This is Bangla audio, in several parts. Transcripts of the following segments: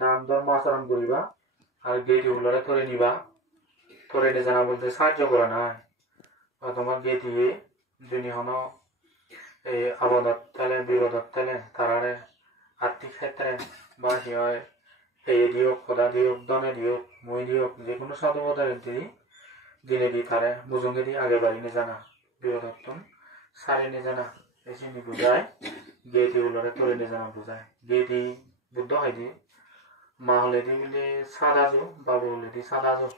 দান ধর্ম আচরণ করিবা আর গেটিগুলোরে ধরে নিবা ধরে নিয়ে জানা বলতে সাহায্য করা নাই তোমার গেটিয়ে যিনি হন এই আবাদত তেলে বিপদত তেলে তারারে আর্থিক ক্ষেত্রে বা হয় এই দিয়ক খোদা দিয়ক দনে দিয়ক মই দিয়ক যে কোনো সাধুবাদের দিনে দি তারে বুঝুঙ্গে দি আগে বাড়ি নিয়ে জানা বিপদত্তম সারি নিয়ে জানা এসে নি বুঝায় গেটি গুলোরে ধরে নিয়ে জানা বুঝায় গেটি বুদ্ধ হয় দি মা হলে দি মিলে সাদাজো বাবু হলে দি সাদাজো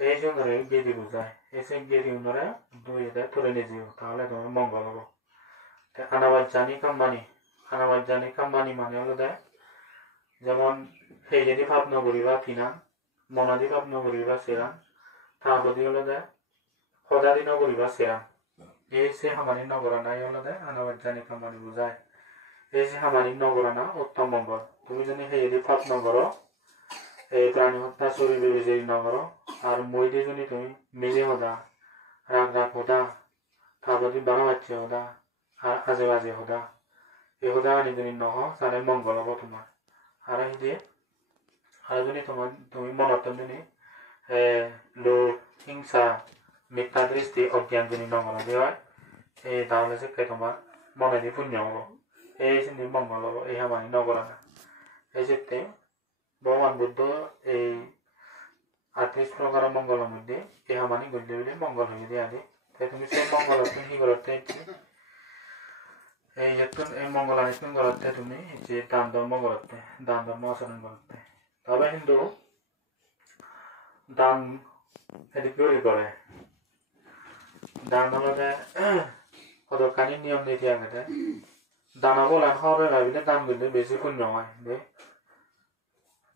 এই জন্য গেটি বুঝায় এসে গেটি উনারে দুই ধরে নিয়ে যাও তাহলে তোমার মঙ্গল হবো আনাবাজ্জানি কাম্বানি মানে হলো দেয় যেমন সেই যদি ভাব নগরীবা থিনা মনাদি ভাব নগরীবা সেরা তার প্রতি হলো দেয় সদাদি নগরীবা সেরা এই সে হামানি নগরানাই হলো দেয় আনাবাজ্জানি কাম্বানি বুঝায় এই যে হামানি নগরানা উত্তম মঙ্গল তুমি যদি সেই যদি ভাব নগর এই প্রাণী হত্যা চুরি বিবেচি নগর আর মই দিয়ে যদি তুমি মিলে হদা রাগ রাগ হদা তার প্রতি বানাবাচ্চে হদা আর আজে বাজে হদা এই হদা আনি যদি নহ তাহলে মঙ্গল হব তোমার আর এই যে আর যদি তোমার তুমি মনত যদি লোক হিংসা মিথ্যা দৃষ্টি অজ্ঞান যদি নগর হয় এই তাহলে সে তোমার মনে দিয়ে পুণ্য হব এই যে মঙ্গল হব এই হামানি নগর না এই ক্ষেত্রে ভগবান বুদ্ধ এই 38 প্রকার মঙ্গলের মধ্যে এই হামানি গল্লি বলে মঙ্গল হয়ে দিয়ে আদি তাই তুমি সেই মঙ্গল তুমি করতে এই এই মঙ্গল আনিষ্কান করতে তুমি যে দান ধর্ম করতে দান ধর্ম আচরণ করতে তবে কিন্তু দান এটি তৈরি করে দান হলে কতখানি নিয়ম নীতি আগে দানা বলান হওয়ার ভাবিলে দান করলে বেশি পুণ্য হয়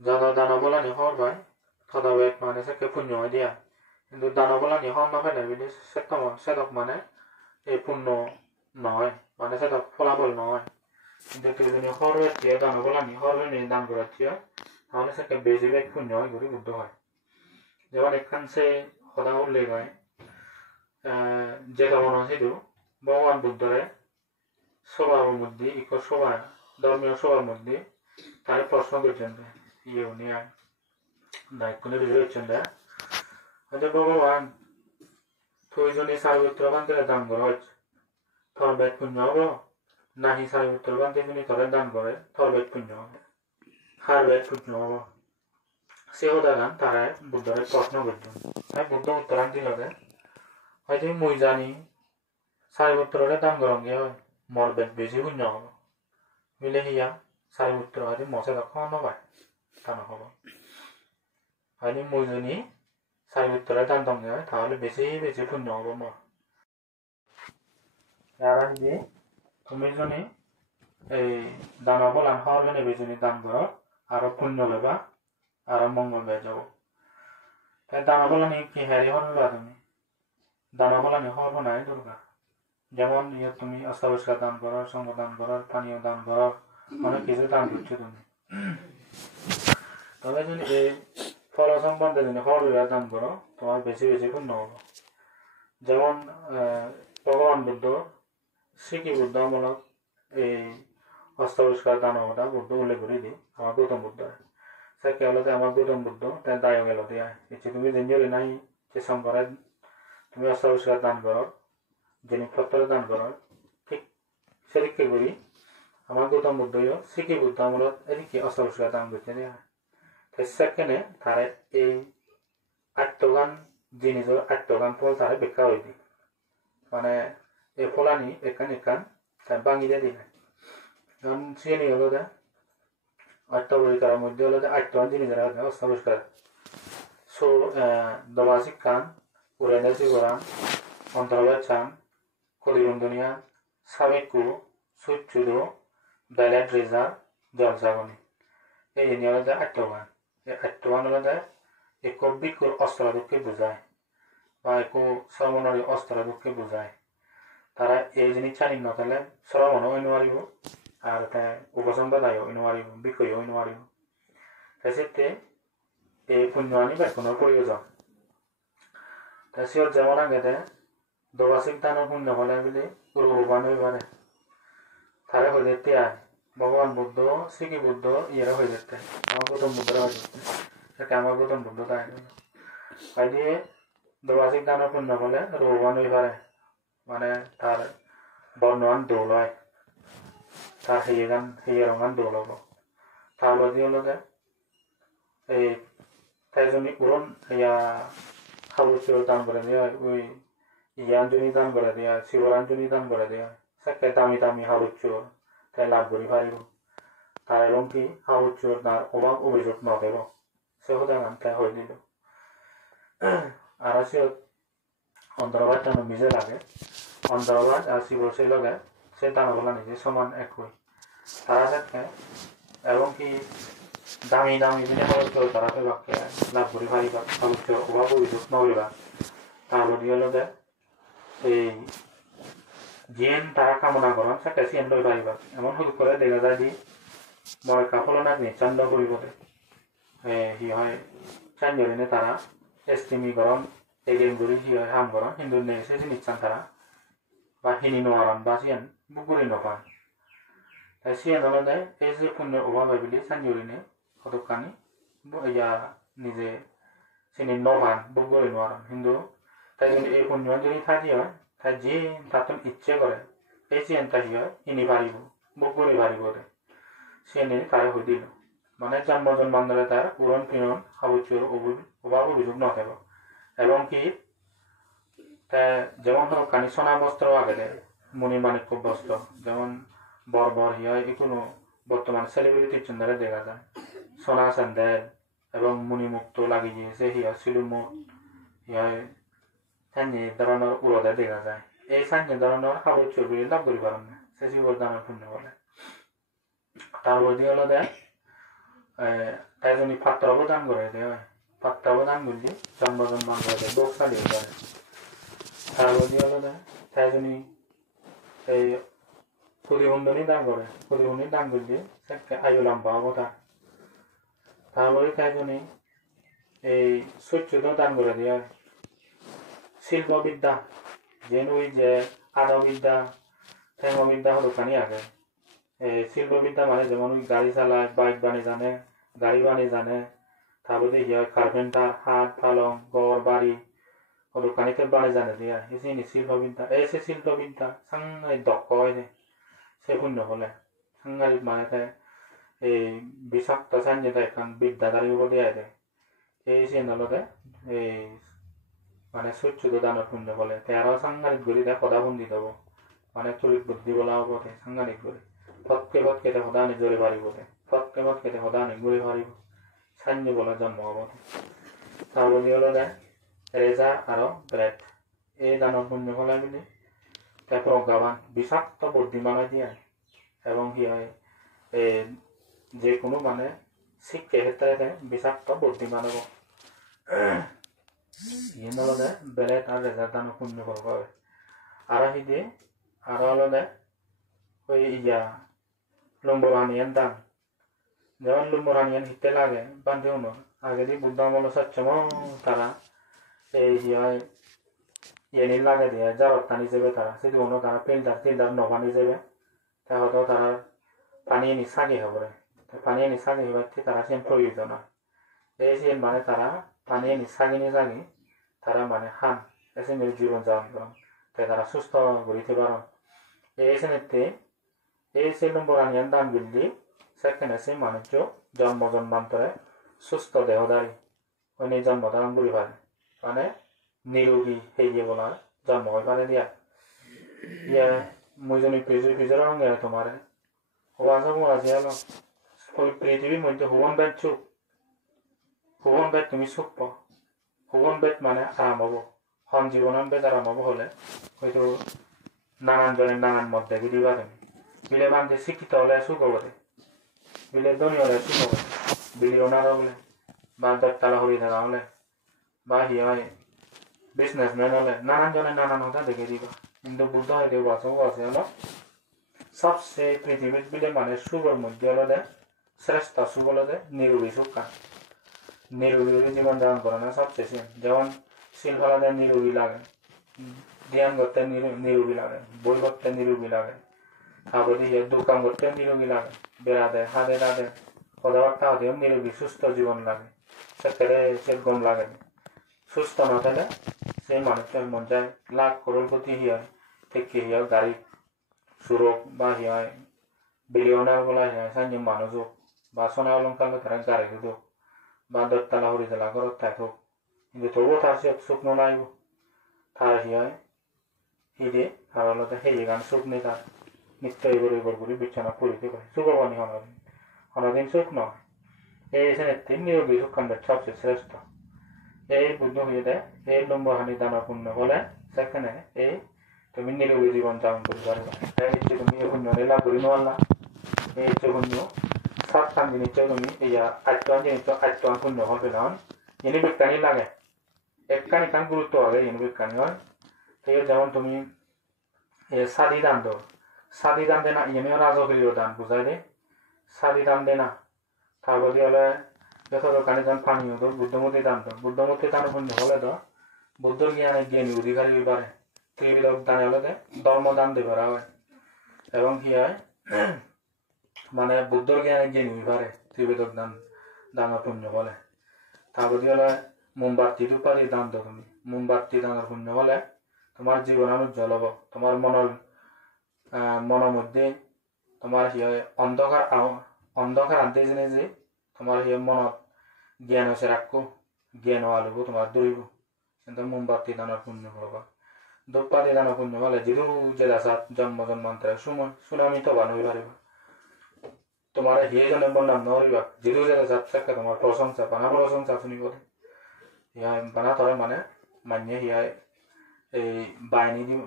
যত দানা বলানি হওয়ার ভাই তদাবেগ মানে সে পুণ্য হয় দিয়া কিন্তু দানা বলানি হওয়ার না ভাবিলে সেতক মানে এই পুণ্য নয় মানে সেটা ফলাফল নয় কিন্তু তুই যদি হরবে দান বলানি হরবে নিয়ে দান করাচ্ছি তাহলে সেটা বেশিরভাগ পুণ্য হয় ঘুরে বুদ্ধ হয় যেমন এখান সে কথা উল্লেখ হয় যেটা মনে হয় ভগবান বুদ্ধরে সবার মধ্যে সভা ধর্মীয় সভার মধ্যে তার প্রশ্ন করছেন ইয়ে উনি দায়িত্ব নিয়ে হচ্ছেন ভগবান তুই যদি সার্বত্র বান্ধে দান করা হচ্ছে থর বেদ পুণ্য হব নাহি সার্বত্র বান্ধে যদি থরে দান করে থর বেদ পুণ্য হবে হার বেদ পুণ্য হব সে উদাহরণ তারা বুদ্ধরে প্রশ্ন করছেন তাই বুদ্ধ উত্তরাণ দিল হয়তো মই জানি সার্বত্রে দান করঙ্গে হয় মর বেদ বেশি পুণ্য হব মিলে হিয়া সার্বত্র হয়তো মশে তখন নবায় তা নহব হয়তো মই জানি সার্বত্রে দান দঙ্গে হয় তাহলে বেশি বেশি পুণ্য হব মর আর যে তুমি যদি এই দানা বলান হওয়ার নেবে যদি দান করো আরো পুণ্য লেবা আরো মঙ্গল বেয়ে যাব তাই দানা বলানি কি হারি হরবা তুমি দানা বলানি হরব নাই দুর্গা যেমন ইয়ে তুমি অস্তাবস্কার দান করো সঙ্গ দান করো পানীয় দান করো অনেক কিছু দান করছো তুমি তবে যদি এই ফল সম্বন্ধে যদি হরবা দান করো তোমার বেশি বেশি পুণ্য হবো যেমন ভগবান বুদ্ধ শিখি বুদ্ধ মূলক এই অস্তাবস্কার দানবতা বুদ্ধ উল্লেখ করে দিই আমার গৌতম বুদ্ধ সে কে হলো আমার গৌতম বুদ্ধ তাই দায় গেল দিয়া ইচ্ছে তুমি জেনে নাই যে শঙ্করে তুমি অস্তাবস্কার দান করো যিনি প্রত্যেক দান করো ঠিক সেদিকে করি আমার গৌতম বুদ্ধ শিখি বুদ্ধ মূলত এদিকে অস্তাবস্কার দান করতে দেওয়া তাই সেখানে তারা এই আত্মগান জিনিসের আত্মগান ফল তারা ব্যাখ্যা হয়ে দিই মানে এই ফলানি এখান তাই বাঙিয়ে দিই কারণ সে নিয়ে হলো অট্টাবলিকার মধ্যে হলো আটটা জিনিসের অস্তাবস্কার সো দবাসিক খান উড়াইনাসি গোরান অন্তর্বাদ চান কলিবন্ধনিয়া সাবেকু সুচ্ছুদো ব্যালেট রেজার জলসাগনি এই নিয়ে হলো আট্টগান এই আট্টগান হলো এক বিকুর অস্ত্রাদুকে বোঝায় বা এক শ্রমণের অস্ত্রাদুকে বোঝায় তারা এই জিনিস জানি নথালে শ্রমণও হয়ে নোৱাৰিব আর উপসম্পাদায়ও হয়ে নোৱাৰিব বিকয়ও হয়ে নোৱাৰিব তাই সেতে এই পুণ্য আনি ব্যাকুণের প্রয়োজন তাই সিওর যেমন আগে দবাসিক দানের পুণ্য হলে বলে পূর্ববান হয়ে পারে তারা হলে তিয়ায় ভগবান বুদ্ধ শিখি বুদ্ধ ইয়েরা হয়ে যেতে আমার গৌতম বুদ্ধরা হয়ে যেতে সেটা আমার গৌতম বুদ্ধ তাই তাই দিয়ে দ্রবাচিক দানের পুণ্য বলে রোগান হয়ে পারে মানে তার বর্ণান দৌল হয় তার হেয়ে রঙান দৌল হবো তারপর দিয়ে হলো এই তাই জন্য উড়ন ইয়া খাবুর দান করে দেওয়া ওই ইয়াঞ্জনী দান করে দেওয়া শিবরাঞ্জনী দান করে দেওয়া সেটা দামি দামি হাবুর তাই লাভ করি পারিব তার এবং কি হাবুর তার অভাব অভিযোগ নদেব সে হদান তাই হয়ে দিল আর সে অন্তর্বাদ যেন নিজে লাগে অন্তর্বাদ আর শিবর সেই লগে সে দানগুলা নিজে সমান একই তারা দেখে এবং কি দামি দামি দিনে হাবুর তারা তো বাক্যে লাভ করি পারিবা হাবুর অভাব অভিযোগ নইবা তারপর দিয়ে হলো এই জিন তারা কামনা করেন সেটা সিএন লই পারিবা এমন হল করে দেখা যায় যে মই কাফলনাক নিচন্দ করিবতে হি হয় চাঞ্জরিনে তারা এস্টিমিকরণ এগেম করি হি হয় হাম করন হিন্দু নেই সে নিচ্ছান তারা বা হিনি নোয়ারন বা সিএন বুকুরি নপান তাই সিএন হল এই যে পুণ্যের অভাব হয় বলে চাঞ্জরিনে কতকানি ইয়া নিজে সিনি নপান বুকুরি নোয়ারন হিন্দু তাই যদি এই পুণ্য যদি থাকি হয় তাই যে তাতন ইচ্ছে করে এই চিন্তা হি হয় ইনি পারিব বুকুরি পারিব সে নিয়ে তারা হয়ে দিল মানে জন্মজন বান্ধবে তার উড়ন পিড়ন হাবুচুর অভাব অভিযোগ নথাকো এবং কি যেমন ধরো কানি সোনা বস্ত্র আগে দেয় মুনি মানিক্য বস্ত্র যেমন বর্বর হি হয় এগুলো বর্তমানে সেলিব্রিটির জন্য দেখা যায় সোনা স্যান্ডেল এবং মুনিমুক্ত লাগিয়ে দিয়েছে হি হয় সিলুমুখ হি হয় সান্নি ধরনের উড়োদে দেখা যায় এই সান্নি ধরনের হাবুচুর গুলি লাভ করি পারেন না সে শিবর দানের পুণ্য বলে তারপর দিয়ে হলো তাই জন্য পাত্রাবো দান করে দেয় পাত্রাবো দান করলে জন্মজন মান করে দেয় লোক চালিয়ে যায় তারপর দিয়ে হলো তাই জন্য এই ক্ষতিবন্ধনী দান করে ক্ষতিবন্ধনী দান করলে সে আয়ু লম্বা কথা তারপরে তাই জন্য এই সূর্য দান করে দেয় শিল্পবিদ্যা যেন ওই যে আদবিদ্যা থেমবিদ্যা হলো কানি আগে শিল্পবিদ্যা মানে যেমন ওই গাড়ি চালায় বাইক বানিয়ে জানে গাড়ি বানিয়ে জানে তারপরে কি হয় কার্পেন্টার হাত পালং ঘর বাড়ি হলো কানিতে বানিয়ে জানে দিয়া এসে শিল্পবিদ্যা এসে শিল্পবিদ্যা সাংঘাতিক দক্ষ হয় সে শূন্য হলে সাংঘাতিক মানে এই বিষাক্ত সাঞ্জিতা এখন বিদ্যাধারী উপর দিয়ে দেয় এই সে নলতে এই মানে সূর্য দানের শূন্য বলে তেরো সাংঘাতিক গড়ি দেয় সদাবন্দি দেব মানে চরিত বুদ্ধি বলা হব সাংঘাতিক গড়ি ফটকে ফটকেতে সদা নিজৰে পাৰিব ফটকে ফটকেতে সদা নিজৰে পাৰিব চান্নি বলে জন্ম হব তাৰ বুলি হলে ৰেজা আৰু ব্ৰেড এই দানৰ পুণ্য ফলাই বুলি তাক প্ৰজ্ঞাবান বিষাক্ত বুদ্ধিমানে দিয়ে এবং কি হয় যে কোনো মানে শিক্ষা ক্ষেত্রে বিষাক্ত বুদ্ধিমান হব ইয়ে নললে ব্ৰেড আৰু ৰেজাৰ দানৰ পুণ্য কৰিব হয় আৰু সি দিয়ে আৰু হলে ওই ইয়া লম্বরানিয়ান দান যেমন লম্বরানিয়ান হিতে লাগে বান্ধে উনো আগে দিয়ে বুদ্ধ আমল সচ্ছম তারা এই ইয়ে লাগে দিয়ে জারত্তা নিজেবে তারা সেটি উনো তারা ফিল্টার নভা নিজেবে তাহলে তারা পানি এনে সাগে হবরে পানি এনে সাগে হবার তারা সেন প্রয়োজন এই সেন মানে তারা পানি এনে সাগে নিয়ে জাগি তারা মানে হান এসে মেরে জীবন যাপন করেন তাই তারা সুস্থ করিতে পারেন এই সেনেতে এই সে লম্বরানিয়ান দান গুলি সেখানে সে মানুষ জন্ম জন্মান্তরে সুস্থ দেহদারী ওই জন্ম ধারণ করি পারে মানে নিরোগী হেয়ে বলার জন্ম হয়ে পারে দিয়া ইয়া মুজনি পিজর রঙে তোমার হওয়া বলা যায় পৃথিবীর মধ্যে হুবন বেদ তুমি সুখ পাও হুবন বেদ মানে আরাম হবো হন জীবনের বেদ আরাম হবো হলে হয়তো নানান জনের নানান মধ্যে দিবা তুমি বিলে বান্ধে শিক্ষিত হলে সুখ হবে বিলে ধনী হলে সুখ হবে বিলি ওনার হলে বা দত্তালা হরি থাকা হলে বা হি হয় বিজনেসম্যান হলে নানান জনের নানান কথা দেখে দিবা কিন্তু বুদ্ধ হয়তো বাঁচব আছে হলো সবচেয়ে পৃথিবীর বিলে মানে সুখের মধ্যে হলে শ্রেষ্ঠ সুখ হলে নিরোগী সুখ নিরোগী জীবন যাপন করে না সবচেয়ে যেমন শিল্পালাদের নিরোগী লাগে ধ্যান করতে নিরোগী লাগে বই করতে নিরোগী লাগে তারপরে দোকান করতেও নিরোগী লাগে, বেড়াতে হাতে রাতে কথাবার্তা হতেও নিরোগী সুস্থ জীবন লাগে, সেক্ষেত্রে সেরকম লাগে। সুস্থ না থাকলে সেই মানুষের মন যায় লাখ করোড়পতি হয় থেকে গাড়ি সুরক বা বিলিয়নার বলা হয় সাইন মানুষ হোক বা সোনা অলঙ্কার তারা গাড়ি হোক বা দত্তালা হরিতলা ঘরত থাকুক, কিন্তু তবুও তার সে শুকনো নাইব তার হিদে আর আলাদা সেই গান সুখ নেই তার নিত্য এবার এবার করে বিছানা করিতে পারে সুখবাণী অনাদিন সুখ নয়। এই শ্রেণীতে নিয়োগী সুখান্ডের সবচেয়ে শ্রেষ্ঠ। এই বুদ্ধ হয়ে দেয় এই লম্বহানি দানা পূর্ণ বলে সেখানে এই তুমি নিরোগী জীবন যাপন করতে পারবে। এই হচ্ছে তুমি পুণ্য লাভ করি নোয়াল্লা, এই হচ্ছে পুণ্য সাতখান জিনিস তুমি আটটান জিনিস আটটান পুণ্য হবে না যিনি বিজ্ঞানী লাগে একখানি খান গুরুত্ব হবে যিনি বিজ্ঞানী হয়। ঠিক যেমন তুমি সাদি দান দো, সাদি দান দে না ইনিও রাজকীয় দান বুঝাই দে, সাদি দান দে না তারপরে হলে যত দোকানে দান পানীয় দো, বুদ্ধমূর্তি দান দো, বুদ্ধমূর্তি দান পুণ্য হলে তো বুদ্ধর জ্ঞানে জ্ঞানী অধিকারী হয়ে পারে। ত্রিবিধ দান হলে ধর্মদান দিয়ে পারা হয় এবং কি হয় মানে বুদ্ধর জ্ঞানে জ্ঞানী হয়ে পারে ত্রিবিধ দান পুণ্য বলে। তারপরে হলে মোমবাতি ধূপাতি দান দো, তুমি মোমবাতি দানের পুণ্য হলে তোমার জীবন উজ্জ্বল হব, তোমার মনের মধ্যে তোমার অন্ধকার আনতে জেনে যে তোমার মনত জ্ঞান হচ্ছে রাখবো, জ্ঞান আলুব তোমার দৌড়ব, কিন্তু মোমবাতি দানের পুণ্য হবা। ধূপপাতি দানের পুণ্য হলে যিদু জেলা সাত জন্ম জন্মান্তরের সময় সুনামি তো বান হয়ে পারিব, তোমার হিয়ে জনে বন্যাম নরিবা যিদু জেলা সাত থাকে তোমার প্রশংসা বানা প্রশংসা শুনিব বানা ধরে মানে মান্য এই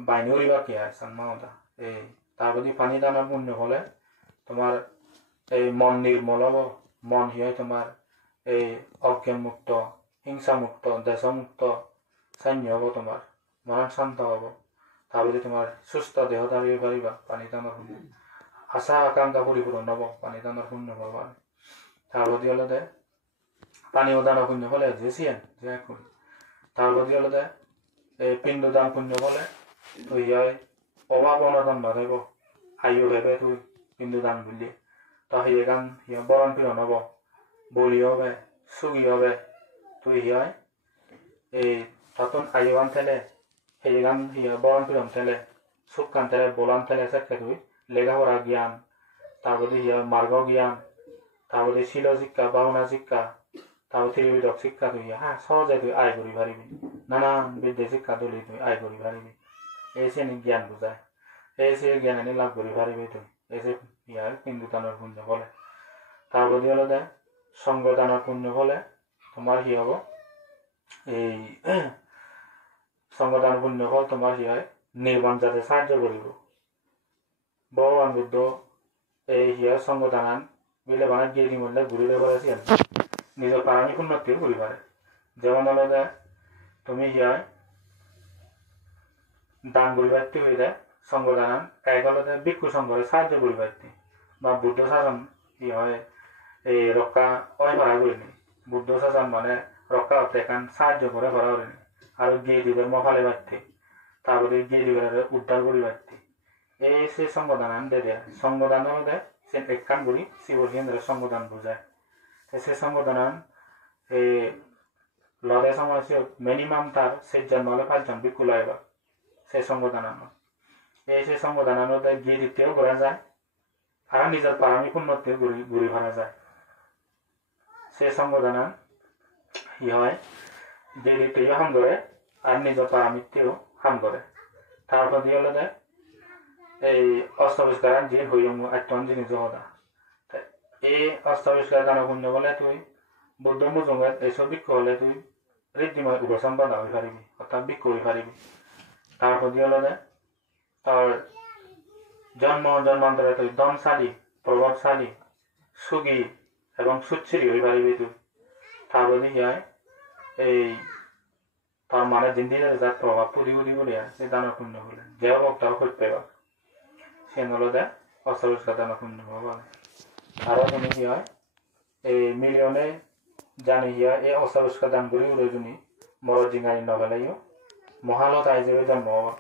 বাইনি উড়িবা কি হয় সান্মাওতা। এই তারপরে পানি দানার পুণ্য হলে তোমার এই মন নির্মল হব, মন তোমার এই অজ্ঞান মুক্ত, হিংসা মুক্ত, দেশ মুক্ত সান্য হব, তোমার মন শান্ত হব। তারপরে তোমার সুস্থ দেহ দাঁড়িয়ে পারিবা পানি দানার পুণ্য, আশা আকাঙ্ক্ষা পরিপূরণ হব পানি দানার পুণ্য হবা। তারপরে হলে পানি দানা পুণ্য হলে যেছিয়েন যে করি। তারপরে হলে এই পিণ্ড দান পুণ্য বলে তুই অভাব অনাদান বাঁধাইব আয়ু ভেবে তুই পিণ্ড দান বুঝলি তো গান বরণ পীড়ন হব, বলি হবে, সুগি হবে, তুই এই তখন আয়ু গান থেলে সেই গান বরণ পীড়ন থেলে সুখ কান থেলে বলান থেলে সেক্ষে তুই লেখাপড়া জ্ঞান, তারপরে মার্গ জ্ঞান, তারপরে শিল শিক্ষা বাহুনা শিক্ষা, তারপর ত্রিবিধক শিক্ষা তুই সহজে তুই আয় করি পারিবি, নানান বিদ্যা শিক্ষা তুলি তুই আয় করি পারিবি। এই শ্রেণী জ্ঞান বুঝায়, এই সে জ্ঞান এনে লাভ করি পারিবি তুই এসে হিন্দু দানের পুণ্য বলে। তারপরে হলো দেয় সঙ্গ দানের পুণ্য বলে তোমার কি হব এই সঙ্গ দান পুণ্য ফল তোমার কি হয় নির্বাণ যাতে সাহায্য করিব। ভগবান বুদ্ধ এই সঙ্গ দানান বিলে বানান গিয়ে মূল্যে ঘুরিলে করেছেন নিজের পারানি উন্নতিও করি পারে। যেমন হলো দেয় তুমি দান পরিবারটি হয়ে যায় সঙ্গ দানান এক হলো ভিক্ষু সঙ্গরে সাহায্য পরিবারটি বা বুদ্ধ শাসন কি হয় এই রক্ষা ওই ভাড়া করিনি, বুদ্ধ শাসন মানে রক্ষা করতে এখান সাহায্য করে ভাড়া করিনি আর গিয়ে দিবে মহালে বাড়তে, তারপরে গিয়ে দিবে উদ্ধার করি বাড়তে। এই সে সঙ্গদান দে দেয় সঙ্গদান হলো দেয় সে একখান বলি শিবর কেন্দ্রের সঙ্গদান বোঝায়। সে সঙ্গদান এই লড়াই সময় সে মিনিমাম তার 6 জন নলে 5 জন ভিক্ষু লাইবা সে সঙ্গদান এই সে সঙ্গদান গিয়ে দিতেও করা যায় আর নিজের পারামি উন্নতিও ঘুরি ভরা যায়। সে সঙ্গদান কি হয় যে দিতেও হাম করে আর নিজের পারামিতেও হাম করে। তারপর দিয়ে হলে দেয় এই অস্তাবিষ্কার যে হইম আত্মন জিনিস হদা এই অস্তাবিষ্কার দান পুণ্য বলে তুই বুদ্ধ মুজঙ্গাত এইসব ভিক্ষু হলে তুই ঋদ্ধিময় উপাসন বাধা হয়ে পারিবি অর্থাৎ ভিক্ষু হয়ে পারিবি। তারপর দিয়ে হলে তার জন্মান্তরে তুই দমশালী, প্রভাবশালী, সুগী এবং সুচ্ছিরি হয়ে পারিবি তুই। তারপর দিয়ে এই তার মানে জিন্দির যার প্রভাব পুরি বলে সে দানা পুণ্য বলে যে ভক্তাও করতে পারে সে নলে দেয় অস্তাবিষ্কার দানা পুণ্য বলে। আরো তুমি কি হয় এই মিলিয়নে জানি এই অস্তাবিষ্কার দান করি ওই মরদ জিঙ্গানি নবেলাইও মহালত আইজে জন্ম হওয়া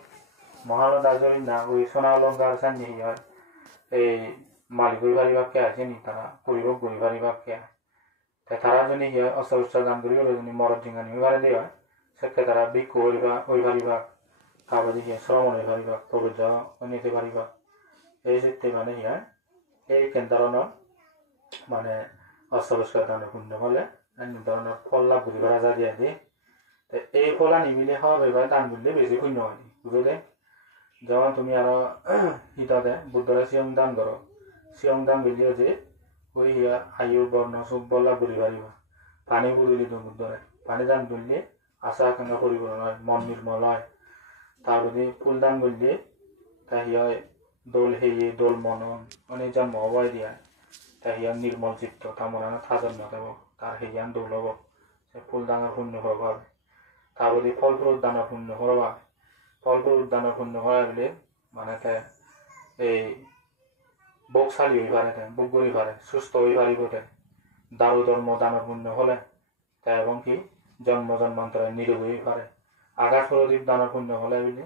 মহালত আজরি না ওই সোনা অলঙ্কার সান্নি হয় এই মালিক হই পারিবাকে আছে নি তারা পরিভোগ করি পারিবাকে তাই তারা যদি হিয়া অস্ত্র দান করি হলে যদি মরদ জিঙ্গানি হই পারে দেওয়া সেক্ষেত্রে তারা বিক্ষ হই পারিবা তারপরে হিয়া শ্রমণ হই পারিবা প্রবেশ নিতে পারিবা এই ক্ষেত্রে মানে হিয়া এই ধরনের মানে অস্ত্র দানের পুণ্য হলে ধরনের ফল লাভ করি রাজা দিয়া দিয়ে এই ফলা নিমিলে হবে এবার দান করলে বেশি পুণ্য হয়নি বুঝলে যেমন তুমি আরো হিতাতে বুদ্ধরা সিয়ং দান করো সিয়ং দান করলেও যে ওই আয়ু বর্ণ সুখ বল্লা ঘুরি পারিবা পানি বুড়িলি তো বুদ্ধরে পানি দান করলে আশা আকাঙ্ক্ষা পরিপূর্ণ হয় মন নির্মল হয় তারপরে ফুল দান করলে তাই হয় দোল হেয়ে দোল মনন অনেক জন্ম হবাই দিয়া তাই হিয়ান নির্মল চিত্ত তার মনে হয় থাজন নদেব তার হেয়ান দোল হব সে ফুল দানের পুণ্য হবে তারপরে ফল ফ্রুট দানের পুণ্য হবা ফল ফ্রুট দানের পুণ্য হওয়া বলে মানে এই বকশালী হই পারে বুক গড়ি পারে সুস্থ হই পারিব দারু ধর্ম দানের পুণ্য হলে তাই এবং কি জন্ম জন্মান্তরে নিরোগী হই পারে আকাশ প্রদীপ দানের পুণ্য হলে বলে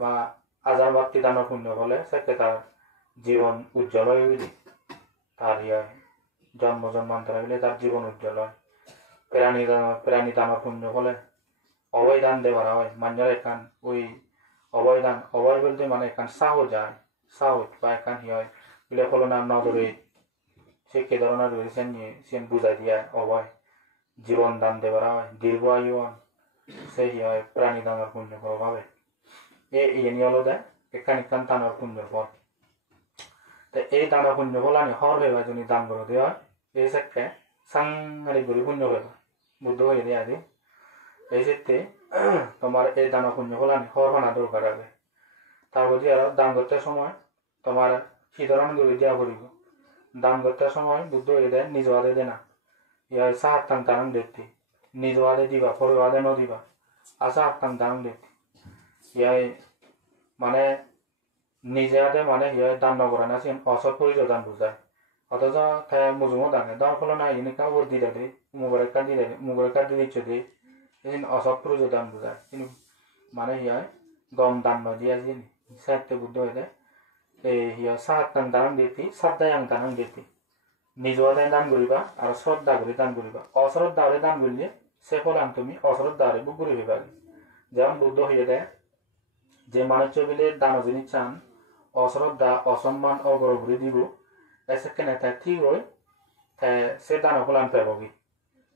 বা আজার বাক্তি দানের পুণ্য হলে সেকে তার জীবন উজ্জ্বল হয় বুঝলি তার জন্ম জন্মান্তরে বলে তার জীবন উজ্জ্বল হয় প্রাণী দানের পুণ্য হলে অভয় দান দেওয়া হয় মানুষের এখান ওই অভয় বলতে মানে এখান সাহস যায় সাহস বা এখান হয় বলে ফলো না নজরে সে কে ধরনের রয়েছেন সেন বুঝাই দিয়া অভয় জীবন দান দেওয়া হয় দীর্ঘ আয়ু সেই হয় প্রাণী দানের পুণ্য ভাবে এই নিয়ে হলো দেয় এখান দানের পুণ্য ফল তো এই দানের পুণ্য ফল আমি হর হয়ে যদি দান করে দেওয়া হয় এই সেকে সাংঘাতিক করে পুণ্য হয়ে বুদ্ধ হয়ে দেয় আদি এই ক্ষেত্রে তোমার এই দান পুণ্য হল আমি হর হনা দরকার হবে তারপর আরো দান করতে সময় তোমার শীতরান করে দেওয়া করিব দান করতে সময় বুদ্ধ হয়ে দেয় নিজ হাতে দে না ইয়ার সাহাত্তাং দান দেখতে নিজ হাতে দিবা পরে হাতে ন দিবা আসা হাত্তাং দান দেখতে ইয়াই মানে নিজে হাতে মানে ইয়ার দান নকরা না সে অসৎ পরিচয় দান বুঝায় অথচ তাই মুজুমো দানে দান ফলে না ইনি কাপড় দিয়ে দেয় মুগরের কাজ দিয়ে দেয় মুগরের কাজ দিয়ে দিচ্ছে দিয়ে অসৎ পরিচয় দান বুঝায় কিন্তু মানে ইয়ায় গম দান নদিয়া যিনি সাহিত্য বুদ্ধ হইলে এই হিয়া সাহাত্তাং দান দিতি শ্রদ্ধায়াং দান দিতি নিজ হাতে দান করিবা আর শ্রদ্ধা করে দান করিবা অশ্রদ্ধা করে দান করলে সে ফলান তুমি অশ্রদ্ধা করে বুক করে হইবা যেমন বুদ্ধ হইয়া দেয় যে মানুষ বিলে দান যিনি চান অশ্রদ্ধা অসম্মান অগৌরব দিব সেখানে তাই ঠিক হয় তাই সে দান ফলান পেবি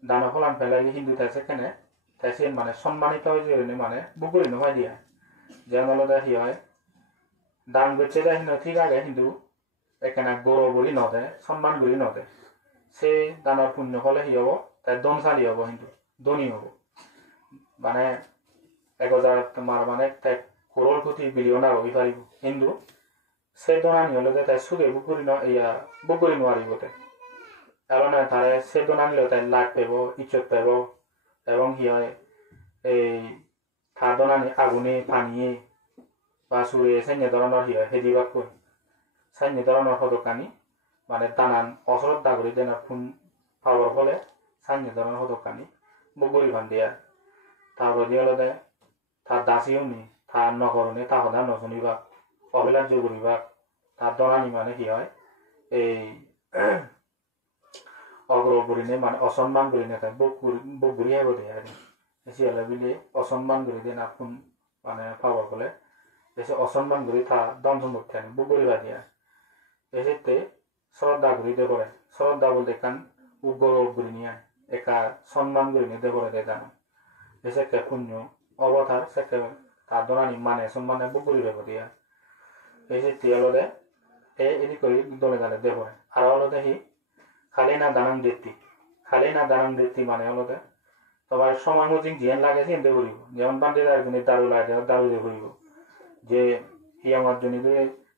দান ফলান পেলাই হিন্দু তাই সেখানে তাই সে মানে সম্মানিত হয়েছে মানে বুকুরি নহয় দিয়া যেমন হলো দেখি হয় দান করছে দেখি ঠিক আগে কিন্তু এখানে গৌরব বলি নদে সম্মান করি নদে সে দানের পুণ্য ফলে হি হব তাই দনশালী হব কিন্তু ধনী হব মানে 1000 তোমার মানে তাই করোড় কোটি বিলিয়নার হই পারিব কিন্তু সে দনানি হলে তাই সুখে বুকুরি নোৱাৰিব তাই কারণ তারে সে দনানি তাই লাভ পাব ইজ্জত পাব এবং কি হয় এই থাদনানি আগুনে পানিয়ে বা সুরে সৈন্য ধরনের কি হয় হেদিবাক কই সৈন্য ধরনের হদকানি মানে দানান অশ্রদ্ধা করে দেনার ফোন পাওয়ার ফলে সৈন্য ধরনের হদকানি বগরি ভান দিয়া তারপর দিয়ে হলো দেয় তার দাসীও নি তার নকরণে তা সদা নচনিবা অবিলাজ্য করিবা তার দনানি মানে কি হয় এই অগ্রহ করিনে মানে অসম্মান করিনে তাই বগুড়ি আহিব দিয়ে আর সিহলে বিলি অসম্মান করে দিয়ে না ফোন মানে পাওয়ার ফলে বেশি অসম্মান করি তা দম সম্পত্তি আনি বগুড়িবা দিয়া এক্ষেত্রে শ্রদ্ধা করি দে পড়ে শ্রদ্ধা বলতে কান উগৌরব করি নিয়ে একা সম্মান করে নিতে পড়ে দেয় জানো এসে পুণ্য অবতার সেকে তার দনানি মানে সম্মানে বগুড়ি ভেব দিয়া এক্ষেত্রে হলো দে এদি করে দলে দালে দে পড়ে আর হলো দেখি খালি না দানাং দিতি মানে হলো দে তোমার সময় মতিন জিয়ান লাগে চিন্তা করিব যেমন বান্ধে দারু লাগে দারু দিয়ে করিব যে আমার জন্য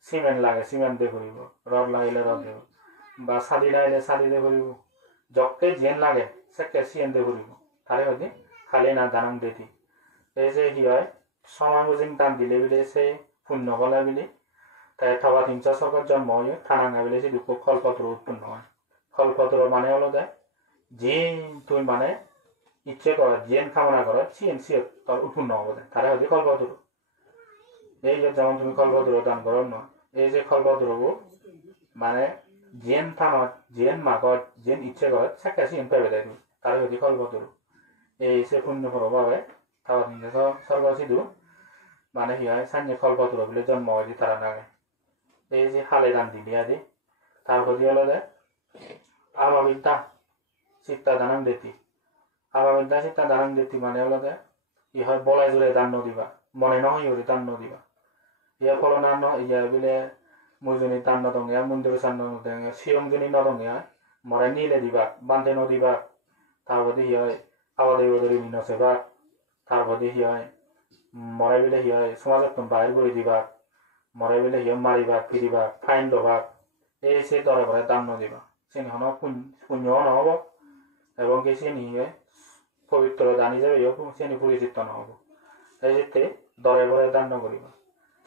সিমেন্ট লাগে সিমেন্ট দিয়ে করিব রড লাগিলে রড দেব বা ছাদি লাগিলে ছাদি দিয়ে করিব যকে জিয়ান লাগে সেকে সিএন দিয়ে করিব তারে হচ্ছে খালি না দানাং দিতি এই যে কি হয় সময় মতিন দান দিলে বিলে সে পুণ্য বলে বিলি তাই থবা 300 শতক জন্ম হয় থানা বিলে সে দুঃখ ফলপত্র উৎপন্ন হয় ফলপত্র মানে হলো দেয় যে তুমি মানে ইচ্ছে করো জিয়েন কামনা করো সিএন সিএ তোর উৎপন্ন হবো তারা হচ্ছে কল্পতরু এই যেমন তুমি কল্পতরু দান করো না এই যে কল্পদ্রবু মানে যেন থানত যেন মাগত যেন ইচ্ছে করে সাক্ষা সিন পেবে দেয় তার হইতে কল্পদ্রু এই সে পুণ্য ভাবে তাওয়ার নিয়ে স্বর্গ সিধু মানে হি হয় সান্যে কল্পদ্রু বলে জন্ম হয়েছে তারা নাগে এই যে হালে দান দিলি আদি তার প্রতি হলো যে আবাবিদ্যা চিত্তা দানাং দেতি আবাবিদ্যা চিত্তা দানাং দেতি মানে হলো যে ই হয় বলাই জোরে দান নদিবা মনে নহয় ইহরি দান নদিবা ইয়া ফলনান ইয়া বিলে মুজুনি দান নদঙ্গিয়া মন্দির সান নদঙ্গিয়া শিরংজনী নদঙ্গিয়া মরে নিলে দিবা বান্ধে নদিবা তার প্রতি হি হয় আবাদে বদলি নসেবা তার প্রতি হি হয় মরে বিলে হি হয় সমাজত বাহির করে দিবা মরে বিলে হি মারিবা ফিরিবা ফাইন লবা এই সে দরে করে দান নদিবা সেনি হন পুণ্য নহব এবং কি সেনি পবিত্র দান হিসেবে সেনি পরিচিত নহব এই যেতে দরে করে দান নকরিবা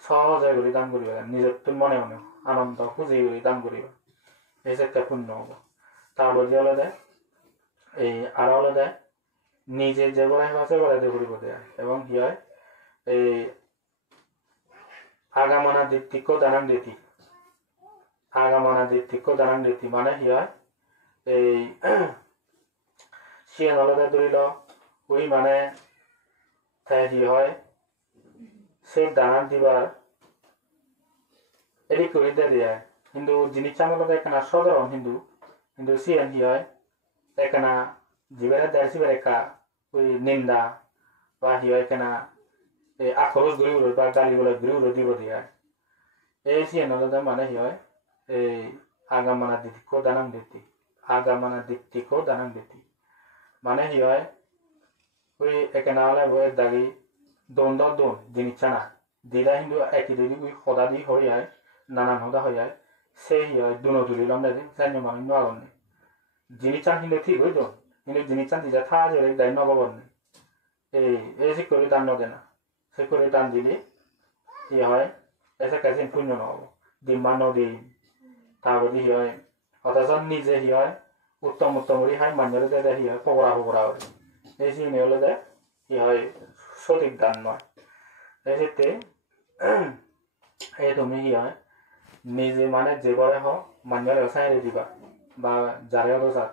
সহজে করে দান করিবা নিজের তো মনে মনে আনন্দ খুঁজি করে দান করিবা এই সেটা পুণ্য হব তার বলতে হলে দেয় এই আর হলে দেয় নিজে যে বলাই আছে বলাই দিয়ে ঘুরিব দেয় এবং কি হয় এই আগামনা দিত্তিক দানাং দিতি আগামনা দিত্তিক দানাং দিতি মানে কি হয় এই সিয়ান হলে ধরিল ওই মানে কি হয় সে দানান দিবার এটি করে দেয় কিন্তু জিনিস চাঙ্গল একখানা সাধারণ কিন্তু সিয়ান কি হয় একখানা জীবের দেয় শিবের একা ওই নিন্দা বা কি হয় একখানা আখরস ঘুরি উড়ে বা গালিগুলো ঘুরি উড়ে দিব দিয়ে এই সিয়ান হলে মানে কি হয় এই আগামানা দিতিক দানাং দিতি আগামানা দিত্তিক দানাং দিতি মানে কি হয় ওই একখানা হলে দাগি দোন জিনিস চানা দিলা কিন্তু একই যদি ওই সদা দি হয়ে যায় নানান সদা হয়ে যায় সেই দুনো তুলিলাম দেখি জানি মানুষ নোয়াগন নেই জিনিস চান কিন্তু ঠিক হইতো কিন্তু জিনিস চান দিলে থা যে দায় নগবন নেই এই সে করে দান নদে না সে করে দান দিলে কি হয় এসে কাছে পুণ্য নহব ডিম্বা নদী তারপরে কি হয় অথচ নিজে কি হয় উত্তম করে হাই মানুষের দেয় কি হয় পকড়া হয় এই চিনি হলে দেয় কি হয় সঠিক দান নয় এই ক্ষেত্রে এই তুমি কি হয় নিজে মানে যে করে হোক মানুষের সাইরে দিবা বা যারে হলো স্যার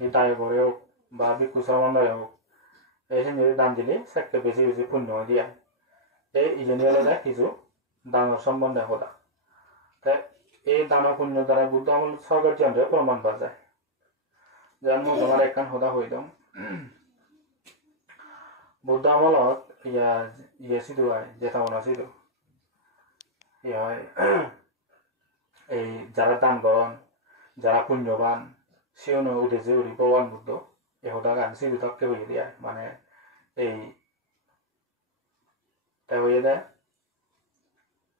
তাই করে হোক বা ভিক্ষু শ্রমণে হোক এইখিনি দান দিলে সেকে বেশি পুণ্য দিয়া এই ইজনী হলে যায় কিছু দানের সম্বন্ধে সদা তাই এই দানৰ পুণ্য দ্বারা বুদ্ধ আমল স্বর্গের জন্য প্রমাণ পাওয়া যায় যেন মই তোমার একখান সদা হয়ে দাম বুদ্ধ আমলত ইয়ে সিধু হয় জেঠামনা সিধু হয় এই যারা দান করেন যারা পুণ্যবান সেও উঠেছে উঠি ভগবান বুদ্ধ এই সদা গান সিধু তককে হয়ে দিয়া মানে এই তাই হয়ে দেয়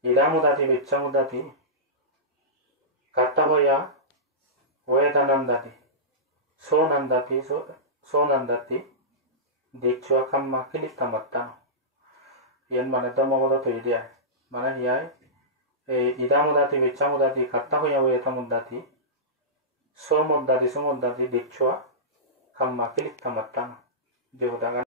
ইরামুদাতি বিচ্ছামুদাতি কাত্তাবয়া ওয়েদানন্দাতি সোনন্দাতি দীক্ষা খাম্মা কিলিতামাত্তানো ইয়ান মানে ধর্মপদ তৈরি দেয় মানে হিয়াই এই ইদামুদাতি বিচ্ছামুদাতি কাত্তাবয়া ওয়েদামুদাতি সোমুদাতি দীক্ষা খাম্মা কিলিতামাত্তানো দেবতা